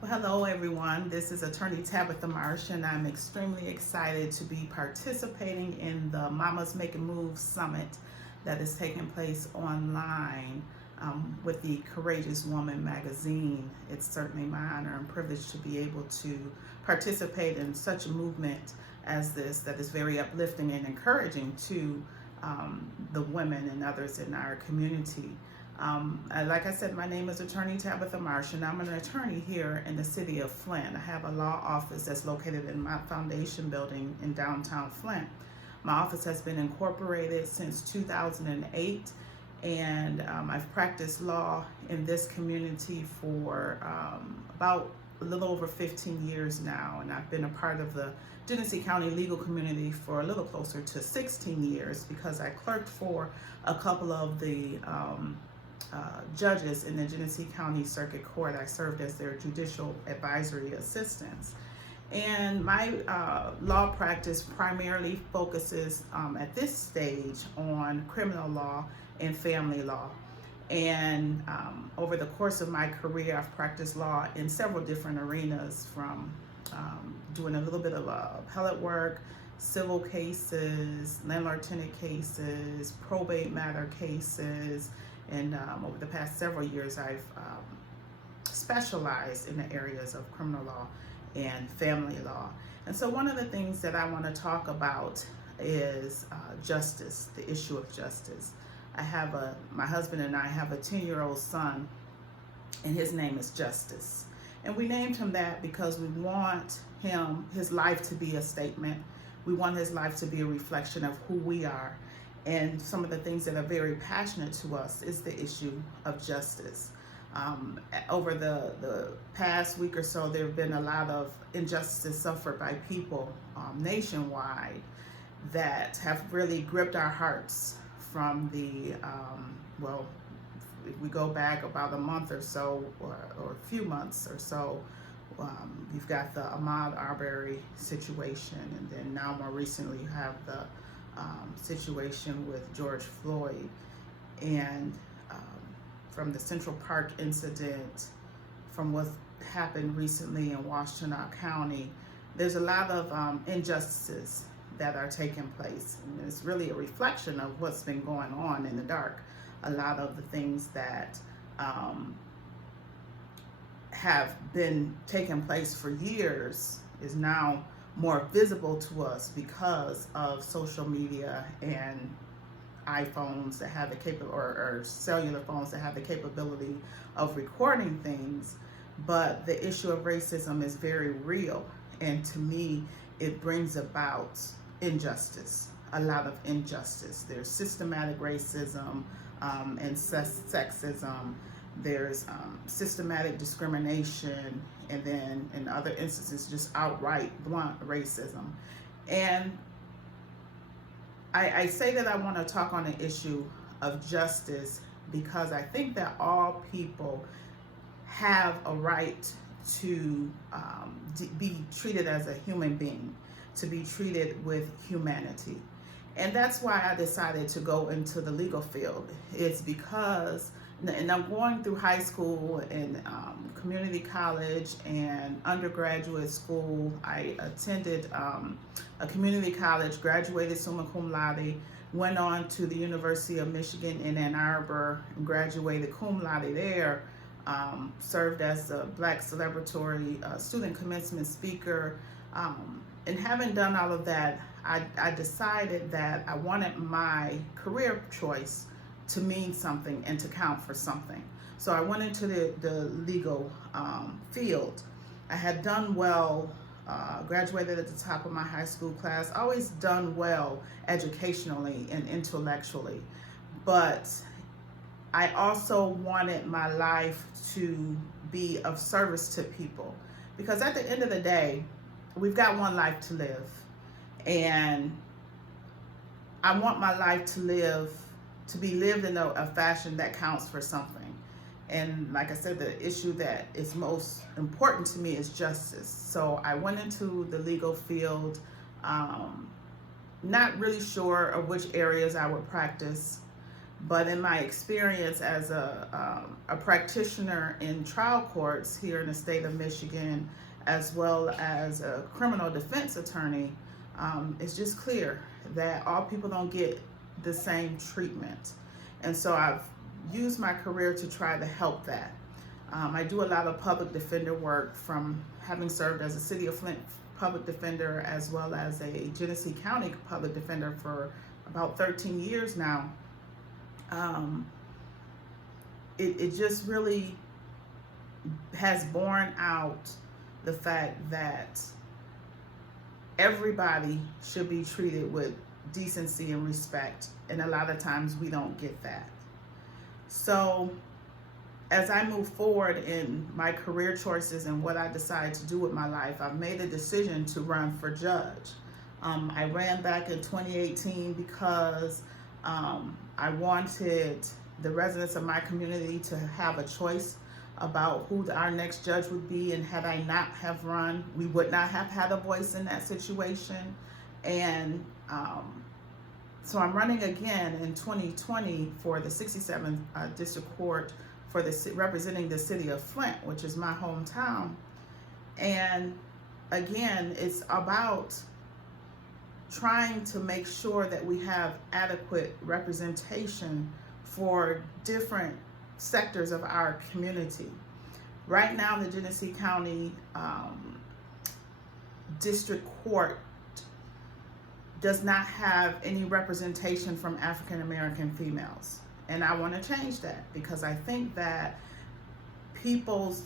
Well, hello everyone. This is attorney Tabitha Marsh, and I'm extremely excited to be participating in the Mamas Making Moves Summit that is taking place online with the Courageous Woman magazine. It's certainly my honor and privilege to be able to participate in such a movement as this that is very uplifting and encouraging to the women and others in our community. Like I said, my name is attorney Tabitha Marsh, and I'm an attorney here in the city of Flint. I have a law office that's located in my foundation building in downtown Flint. My office has been incorporated since 2008, and I've practiced law in this community for about a little over 15 years now, and I've been a part of the Genesee County legal community for a little closer to 16 years because I clerked for a couple of the judges in the Genesee County Circuit Court. I served as their judicial advisory assistants. And my law practice primarily focuses at this stage on criminal law and family law. And over the course of my career, I've practiced law in several different arenas, from doing a little bit of appellate work, civil cases, landlord-tenant cases, probate matter cases, and over the past several years, I've specialized in the areas of criminal law and family law. And so one of the things that I want to talk about is justice, the issue of justice. My husband and I have a 10-year-old son, and his name is Justice. And we named him that because we want his life to be a statement. We want his life to be a reflection of who we are. And some of the things that are very passionate to us is the issue of justice. Over the past week or so, there have been a lot of injustices suffered by people nationwide that have really gripped our hearts from if we go back about a month or so, or a few months or so, you've got the Ahmaud Arbery situation, and then now more recently you have the situation with George Floyd, and from the Central Park incident, from what happened recently in Washtenaw County, there's a lot of injustices that are taking place, and it's really a reflection of what's been going on in the dark. A lot of the things that have been taking place for years is now more visible to us because of social media and iPhones that have the or cellular phones that have the capability of recording things. But the issue of racism is very real, and to me, it brings about injustice, a lot of injustice. There's systematic racism and sexism. There's systematic discrimination, and then in other instances, just outright blunt racism. And I say that I want to talk on the issue of justice because I think that all people have a right to be treated as a human being, to be treated with humanity. And that's why I decided to go into the legal field. It's because, and I'm going through high school and community college and undergraduate school. I attended a community college, graduated summa cum laude, went on to the University of Michigan in Ann Arbor, and graduated cum laude there, served as a Black celebratory student commencement speaker. And having done all of that, I decided that I wanted my career choice to mean something and to count for something. So I went into the legal field. I had done well, graduated at the top of my high school class, always done well educationally and intellectually. But I also wanted my life to be of service to people, because at the end of the day, we've got one life to live, and I want my life to be lived in a fashion that counts for something. And like I said, the issue that is most important to me is justice. So I went into the legal field, not really sure of which areas I would practice, But in my experience as a practitioner in trial courts here in the state of Michigan, as well as a criminal defense attorney, it's just clear that all people don't get the same treatment. And so I've used my career to try to help that. I do a lot of public defender work, from having served as a City of Flint public defender as well as a Genesee County public defender for about 13 years now. It just really has borne out the fact that everybody should be treated with decency and respect, and a lot of times we don't get that. So as I move forward in my career choices and what I decide to do with my life, I've made a decision to run for judge. I ran back in 2018 because I wanted the residents of my community to have a choice about who our next judge would be, and had I not have run, we would not have had a voice in that situation. And so I'm running again in 2020 for the 67th District Court for representing the city of Flint, which is my hometown. And again, it's about trying to make sure that we have adequate representation for different sectors of our community. Right now, the Genesee County District Court does not have any representation from African American females. And I want to change that, because I think that people's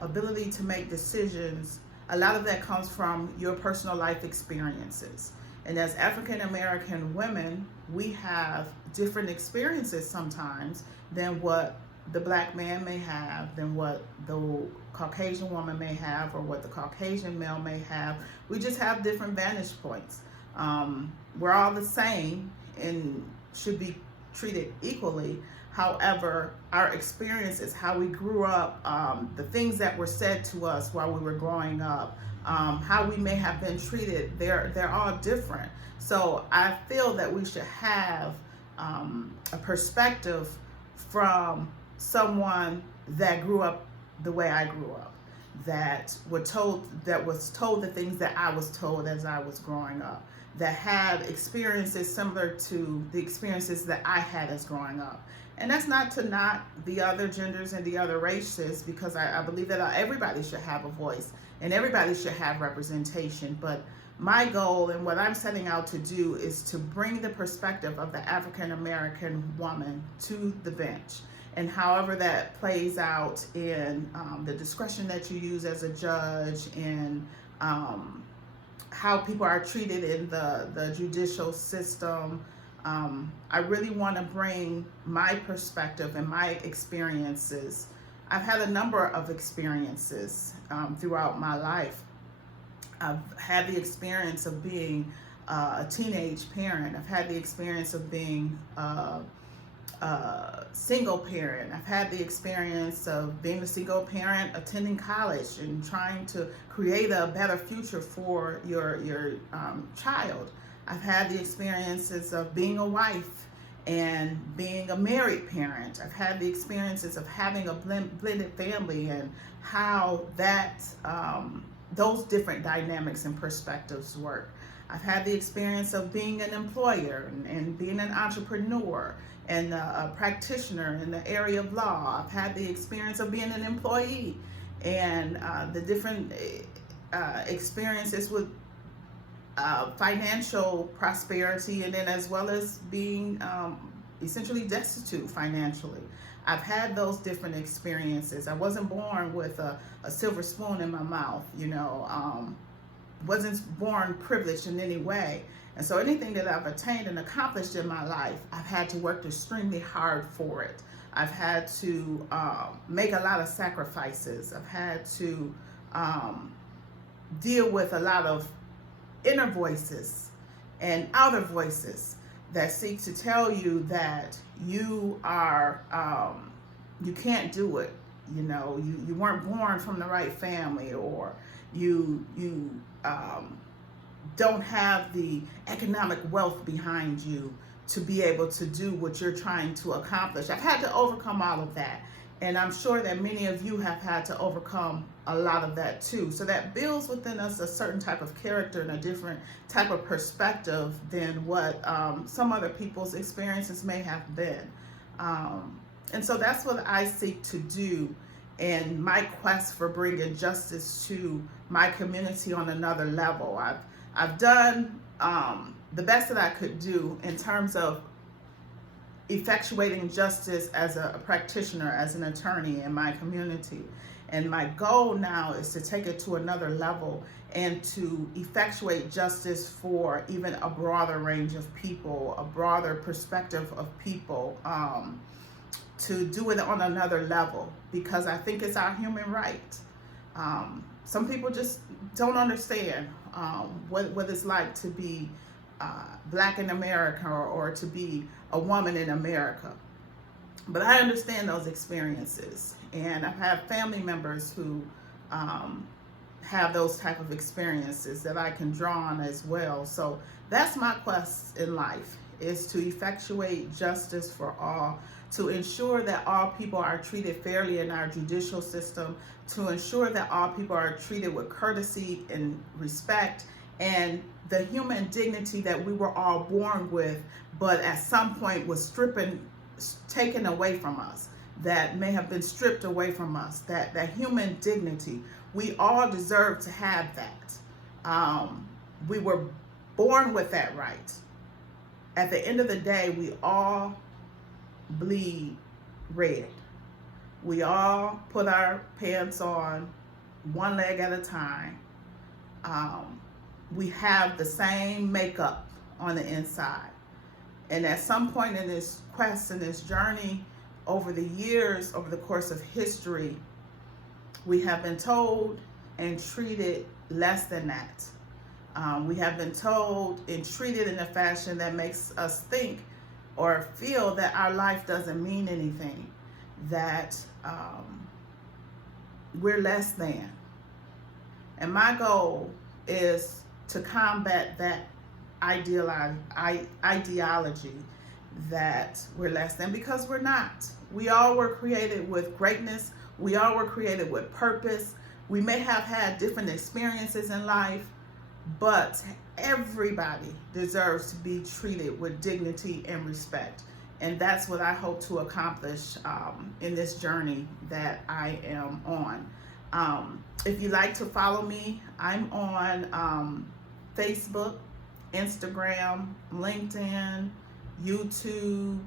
ability to make decisions, a lot of that comes from your personal life experiences. And as African American women, we have different experiences sometimes than what the Black man may have, than what the Caucasian woman may have, or what the Caucasian male may have. We just have different vantage points. We're all the same and should be treated equally. However, our experiences, how we grew up, the things that were said to us while we were growing up, how we may have been treated, they're all different. So I feel that we should have a perspective from someone that grew up the way I grew up, that was told the things that I was told as I was growing up, that had experiences similar to the experiences that I had as growing up. And that's not to knock the other genders and the other races, because I believe that everybody should have a voice and everybody should have representation. But my goal and what I'm setting out to do is to bring the perspective of the African American woman to the bench. And however that plays out in the discretion that you use as a judge, in how people are treated in the judicial system, I really want to bring my perspective and my experiences. I've had a number of experiences throughout my life. I've had the experience of being a teenage parent. I've had the experience of being single parent. I've had the experience of being a single parent, attending college and trying to create a better future for your child. I've had the experiences of being a wife and being a married parent. I've had the experiences of having a blended family, and how that those different dynamics and perspectives work. I've had the experience of being an employer and being an entrepreneur and a practitioner in the area of law. I've had the experience of being an employee, and the different experiences with financial prosperity, and then as well as being essentially destitute financially. I've had those different experiences. I wasn't born with a silver spoon in my mouth, wasn't born privileged in any way. And so anything that I've attained and accomplished in my life, I've had to work extremely hard for it. I've had to make a lot of sacrifices. I've had to deal with a lot of inner voices and outer voices that seek to tell you that you are, you can't do it. You weren't born from the right family, or you don't have the economic wealth behind you to be able to do what you're trying to accomplish. I've had to overcome all of that. And I'm sure that many of you have had to overcome a lot of that too. So that builds within us a certain type of character and a different type of perspective than what some other people's experiences may have been. And so that's what I seek to do in my quest for bringing justice to my community on another level. I've done the best that I could do in terms of effectuating justice as a practitioner, as an attorney in my community. And my goal now is to take it to another level and to effectuate justice for even a broader range of people, a broader perspective of people, to do it on another level, because I think it's our human right. Some people just don't understand what it's like to be Black in America or to be a woman in America. But I understand those experiences, and I have family members who have those type of experiences that I can draw on as well. So that's my quest in life, is to effectuate justice for all, to ensure that all people are treated fairly in our judicial system, to ensure that all people are treated with courtesy and respect and the human dignity that we were all born with, but at some point was taken away from us, that may have been stripped away from us, that human dignity. We all deserve to have that. We were born with that right. At the end of the day, we all bleed red. We all put our pants on one leg at a time. We have the same makeup on the inside. And at some point in this quest, in this journey, over the years, over the course of history, we have been told and treated less than that. We have been told and treated in a fashion that makes us think or feel that our life doesn't mean anything, that we're less than. And my goal is to combat that ideology that we're less than, because we're not. We all were created with greatness. We all were created with purpose. We may have had different experiences in life, but everybody deserves to be treated with dignity and respect. And that's what I hope to accomplish in this journey that I am on. If you like to follow me, I'm on Facebook, Instagram, LinkedIn, YouTube,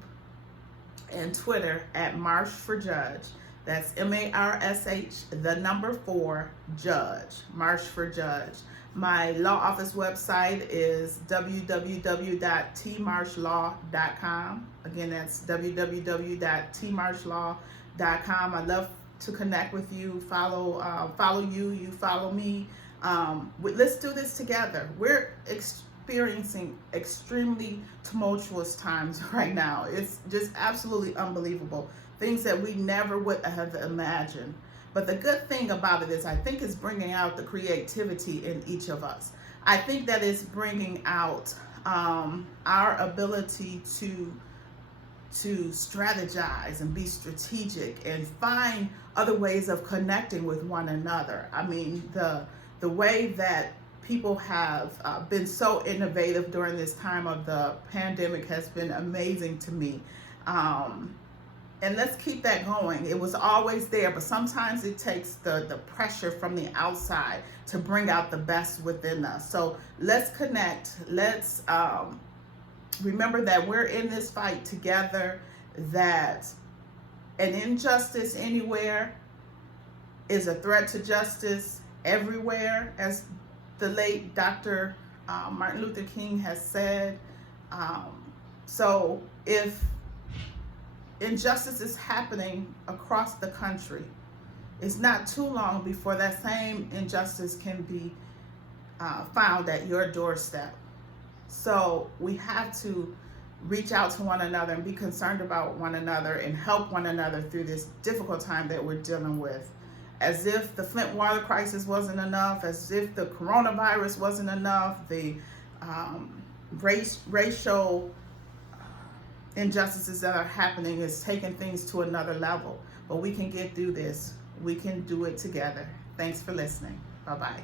and Twitter at Marsh for Judge. That's MARSH, the number 4, Judge, Marsh for Judge. My law office website is www.tmarshlaw.com. Again, that's www.tmarshlaw.com. I'd love to connect with you, follow you, you follow me. Let's do this together. We're experiencing extremely tumultuous times right now. It's just absolutely unbelievable. Things that we never would have imagined. But the good thing about it is, I think it's bringing out the creativity in each of us. I think that it's bringing out our ability to strategize and be strategic and find other ways of connecting with one another. I mean, the way that people have been so innovative during this time of the pandemic has been amazing to me. And let's keep that going. It was always there, but sometimes it takes the pressure from the outside to bring out the best within us. So let's connect. Let's remember that we're in this fight together, that an injustice anywhere is a threat to justice everywhere, as the late Dr. Martin Luther King has said. So if injustice is happening across the country, it's not too long before that same injustice can be found at your doorstep. So we have to reach out to one another and be concerned about one another and help one another through this difficult time that we're dealing with. As if the Flint water crisis wasn't enough, as if the coronavirus wasn't enough, the racial injustices that are happening is taking things to another level. But we can get through this. We can do it together. Thanks for listening. Bye-bye.